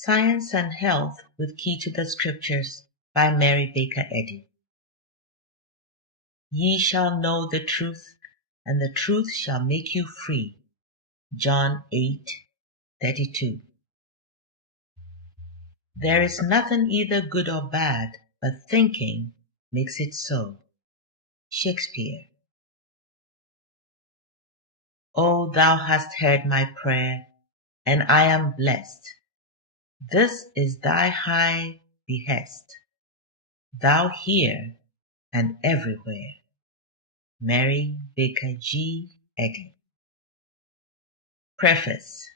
Science and Health with Key to the Scriptures by Mary Baker Eddy. Ye shall know the truth, and the truth shall make you free. John 8:32. There is nothing either good or bad, but thinking makes it so. Shakespeare. O thou hast heard my prayer, and I am blessed. This is thy high behest. Thou here and everywhere. Mary Baker Eddy. Preface.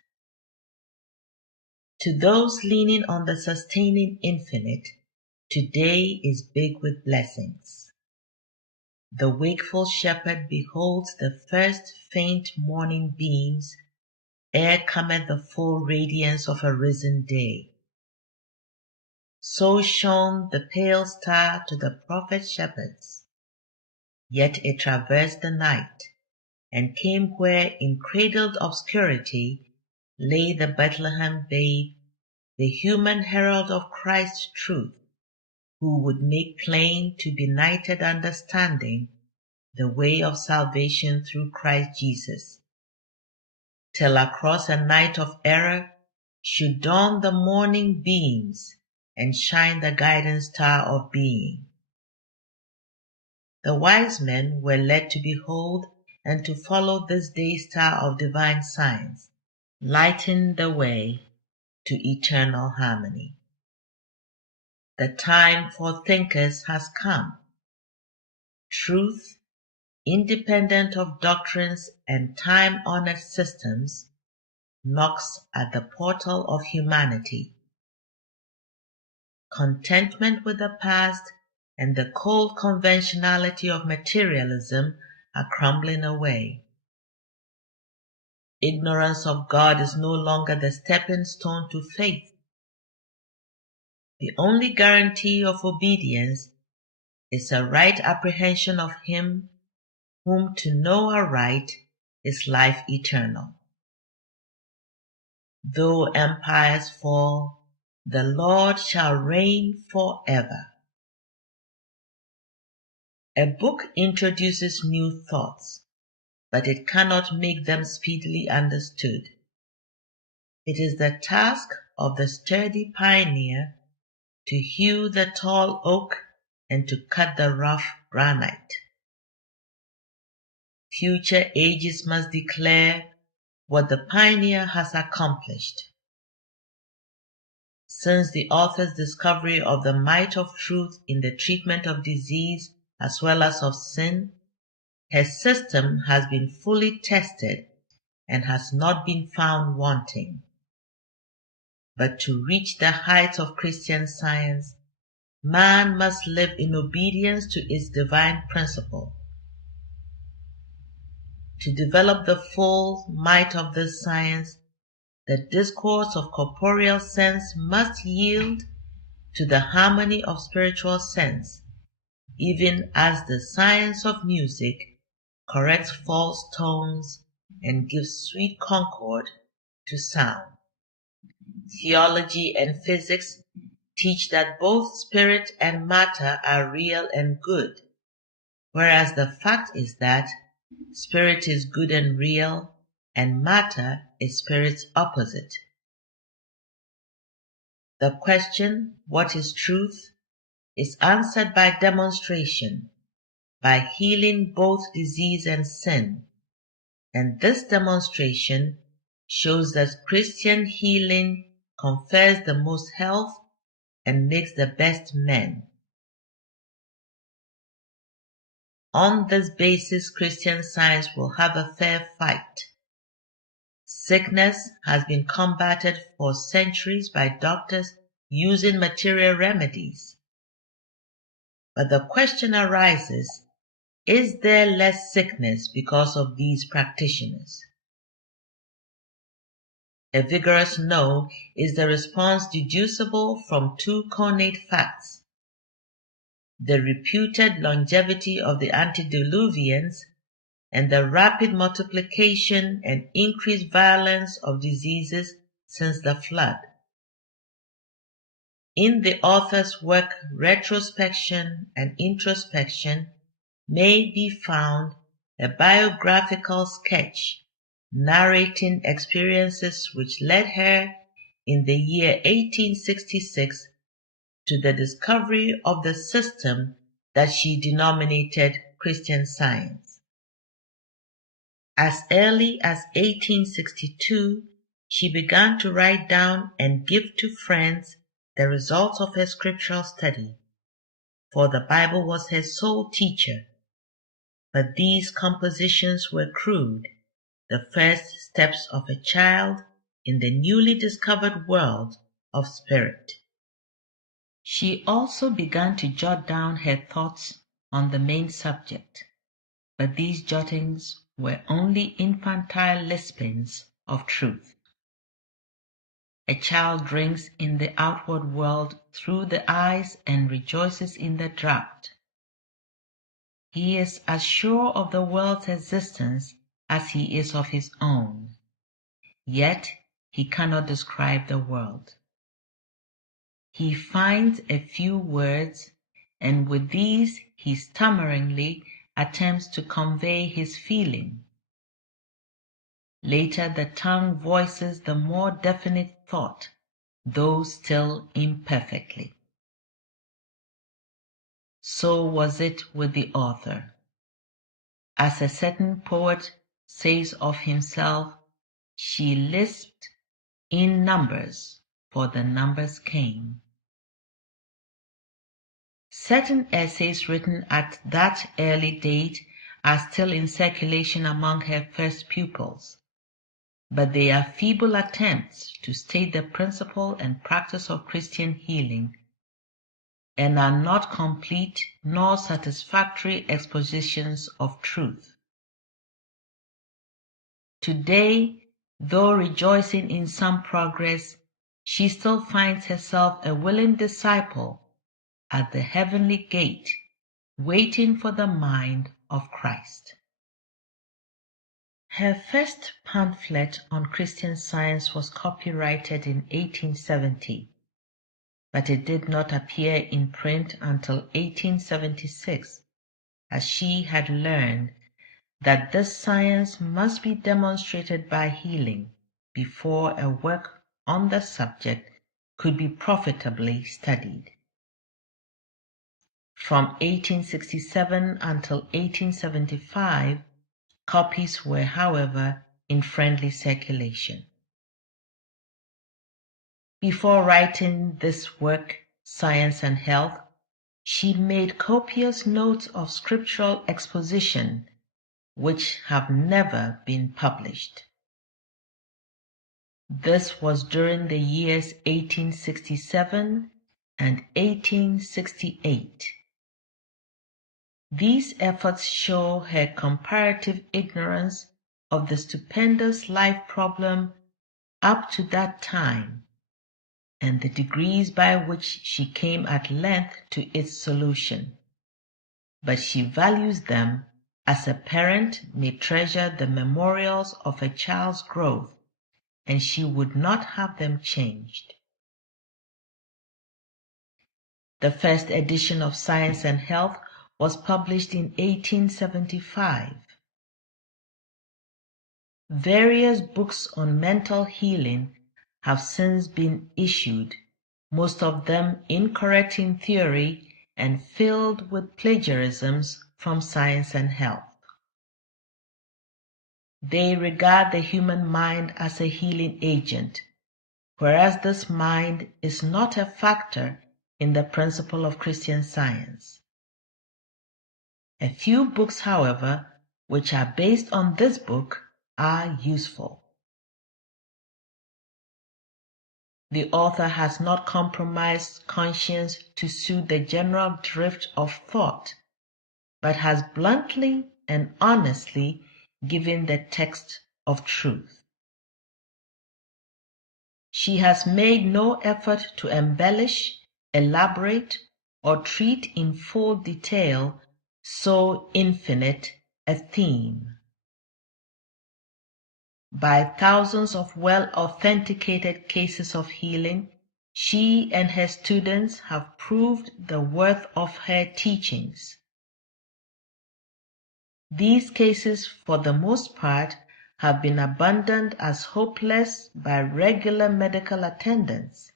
To those leaning on the sustaining infinite, today is big with blessings. The wakeful shepherd beholds the first faint morning beams ere cometh the full radiance of a risen day. So shone the pale star to the prophet shepherds, yet it traversed the night, and came where in cradled obscurity lay the Bethlehem babe, the human herald of Christ's truth, who would make plain to benighted understanding the way of salvation through Christ Jesus, till across a night of error should dawn the morning beams and shine the guiding star of being. The wise men were led to behold and to follow this day star of divine science, lighting the way to eternal harmony. The time for thinkers has come. Truth, independent of doctrines and time-honored systems, knocks at the portal of humanity. Contentment with the past and the cold conventionality of materialism are crumbling away. Ignorance of God is no longer the stepping stone to faith. The only guarantee of obedience is a right apprehension of Him whom to know aright is life eternal. Though empires fall, the Lord shall reign forever. A book introduces new thoughts, but it cannot make them speedily understood. It is the task of the sturdy pioneer to hew the tall oak and to cut the rough granite. Future ages must declare what the pioneer has accomplished. Since the author's discovery of the might of truth in the treatment of disease as well as of sin, her system has been fully tested and has not been found wanting. But to reach the heights of Christian Science, man must live in obedience to its divine principle. To develop the full might of this science, the discourse of corporeal sense must yield to the harmony of spiritual sense, even as the science of music corrects false tones and gives sweet concord to sound. Theology and physics teach that both spirit and matter are real and good, whereas the fact is that spirit is good and real, and matter is spirit's opposite. The question, what is truth, is answered by demonstration, by healing both disease and sin, and this demonstration shows that Christian healing confers the most health and makes the best men. On this basis, Christian Science will have a fair fight. Sickness has been combated for centuries by doctors using material remedies. But the question arises, is there less sickness because of these practitioners? A vigorous no is the response deducible from two connate facts: the reputed longevity of the antediluvians and the rapid multiplication and increased violence of diseases since the flood. In the author's work, retrospection and introspection may be found a biographical sketch narrating experiences which led her in the year 1866 to the discovery of the system that she denominated Christian Science. As early as 1862, she began to write down and give to friends the results of her scriptural study, for the Bible was her sole teacher. But these compositions were crude, the first steps of a child in the newly discovered world of spirit. She also began to jot down her thoughts on the main subject, but these jottings were only infantile lispings of truth. A child drinks in the outward world through the eyes and rejoices in the draught. He is as sure of the world's existence as he is of his own, yet he cannot describe the world. He finds a few words, and with these he stammeringly attempts to convey his feeling. Later the tongue voices the more definite thought, though still imperfectly. So was it with the author. As a certain poet says of himself, she lisped in numbers, for the numbers came. Certain essays written at that early date are still in circulation among her first pupils, but they are feeble attempts to state the principle and practice of Christian healing, and are not complete nor satisfactory expositions of truth. Today, though rejoicing in some progress, she still finds herself a willing disciple at the heavenly gate, waiting for the mind of Christ. Her first pamphlet on Christian Science was copyrighted in 1870, but it did not appear in print until 1876, as she had learned that this science must be demonstrated by healing before a work on the subject could be profitably studied. From 1867 until 1875, copies were, however, in friendly circulation. Before writing this work, Science and Health, she made copious notes of scriptural exposition which have never been published. This was during the years 1867 and 1868. These efforts show her comparative ignorance of the stupendous life problem up to that time, and the degrees by which she came at length to its solution. But she values them as a parent may treasure the memorials of a child's growth, and she would not have them changed. The first edition of Science and Health was published in 1875. Various books on mental healing have since been issued, most of them incorrect in theory and filled with plagiarisms from Science and Health. They regard the human mind as a healing agent, whereas this mind is not a factor in the principle of Christian Science. A few books, however, which are based on this book are useful. The author has not compromised conscience to suit the general drift of thought, but has bluntly and honestly given the text of truth. She has made no effort to embellish, elaborate, or treat in full detail so infinite a theme. By thousands of well-authenticated cases of healing, She and her students have proved the worth of her teachings. These cases, for the most part, have been abandoned as hopeless by regular medical attendants.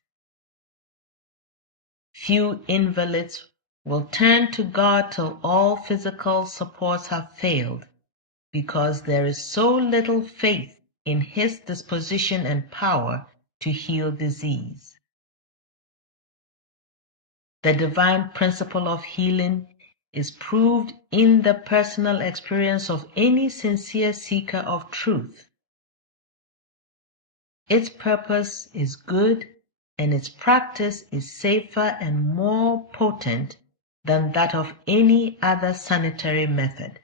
Few invalids will turn to God till all physical supports have failed, because there is so little faith in His disposition and power to heal disease. The divine principle of healing is proved in the personal experience of any sincere seeker of truth. Its purpose is good, and its practice is safer and more potent than that of any other sanitary method.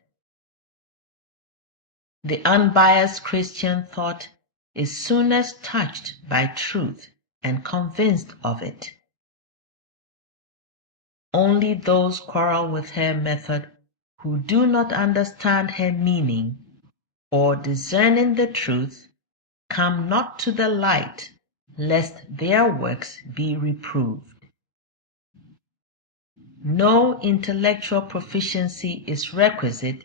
The unbiased Christian thought is soonest touched by truth and convinced of it. Only those quarrel with her method who do not understand her meaning, or discerning the truth, come not to the light, lest their works be reproved. No intellectual proficiency is requisite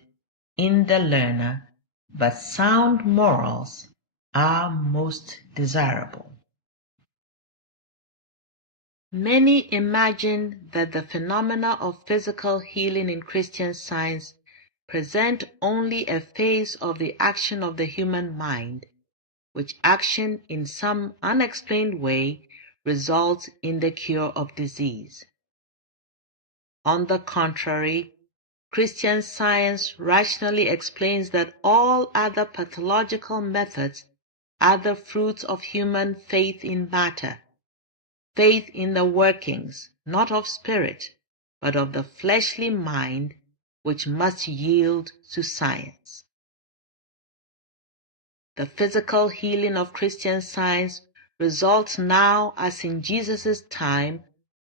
in the learner, but sound morals are most desirable. Many imagine that the phenomena of physical healing in Christian Science present only a phase of the action of the human mind, which action in some unexplained way results in the cure of disease. On the contrary, Christian Science rationally explains that all other pathological methods are the fruits of human faith in matter, faith in the workings, not of spirit, but of the fleshly mind, which must yield to science. The physical healing of Christian Science results now, as in Jesus' time,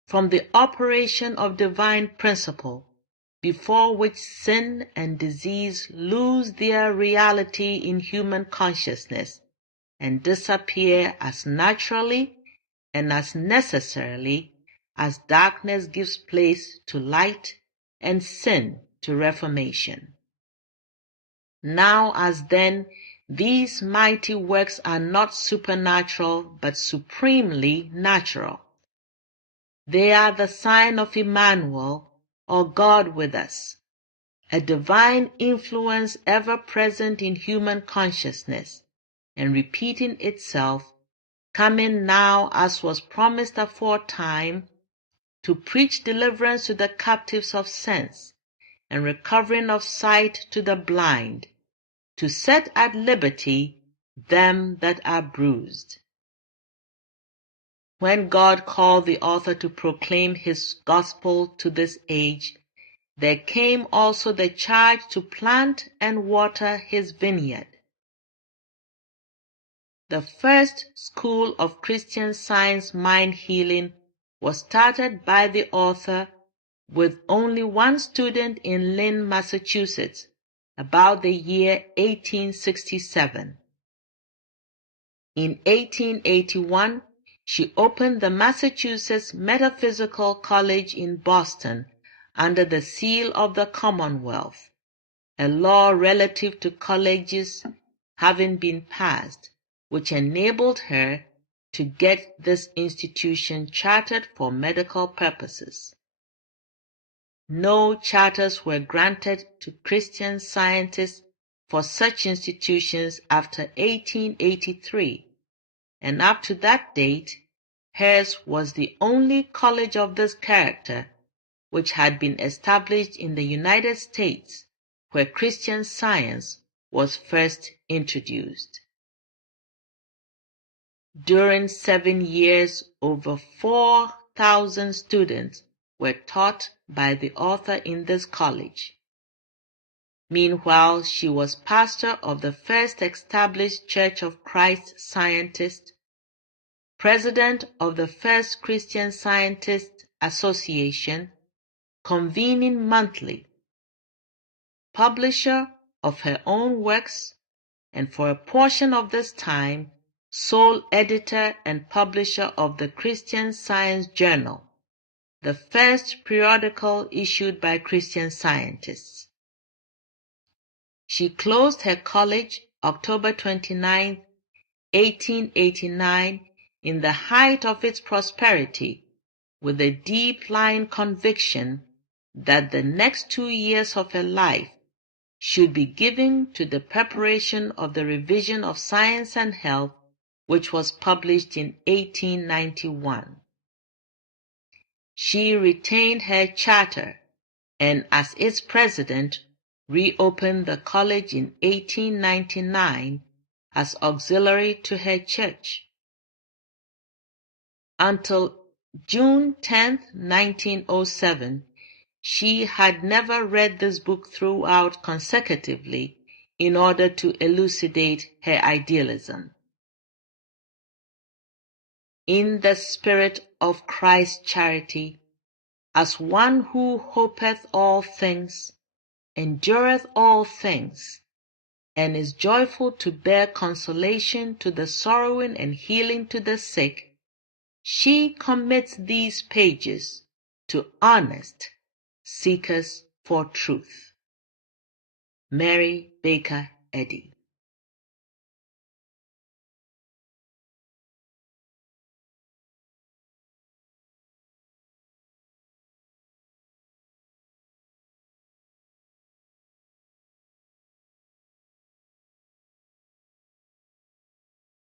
from the operation of divine principle, before which sin and disease lose their reality in human consciousness and disappear as naturally and as necessarily as darkness gives place to light and sin to reformation. Now as then, these mighty works are not supernatural but supremely natural. They are the sign of Emmanuel, or God with us, a divine influence ever present in human consciousness and repeating itself, coming now as was promised aforetime, to preach deliverance to the captives of sense, and recovering of sight to the blind, to set at liberty them that are bruised. When God called the author to proclaim his gospel to this age, there came also the charge to plant and water his vineyard. The first school of Christian Science mind healing was started by the author with only one student in Lynn, Massachusetts, about the year 1867. In 1881, she opened the Massachusetts Metaphysical College in Boston under the seal of the Commonwealth, a law relative to colleges having been passed, which enabled her to get this institution chartered for medical purposes. No charters were granted to Christian Scientists for such institutions after 1883, and up to that date, hers was the only college of this character which had been established in the United States, where Christian Science was first introduced. During 7 years, over 4,000 students were taught by the author in this college. Meanwhile, she was pastor of the first established Church of Christ Scientists, president of the First Christian Scientists Association, convening monthly, publisher of her own works, and for a portion of this time sole editor and publisher of the Christian Science Journal, the first periodical issued by Christian Scientists. She closed her college October 29, 1889, in the height of its prosperity, with a deep-lying conviction that the next 2 years of her life should be given to the preparation of the revision of Science and Health, which was published in 1891. She retained her charter and, as its president, reopened the college in 1899 as auxiliary to her church. Until June 10, 1907, she had never read this book throughout consecutively in order to elucidate her idealism. In the spirit of Christ's charity, as one who hopeth all things, endureth all things, and is joyful to bear consolation to the sorrowing and healing to the sick, she commits these pages to honest seekers for truth. Mary Baker Eddy.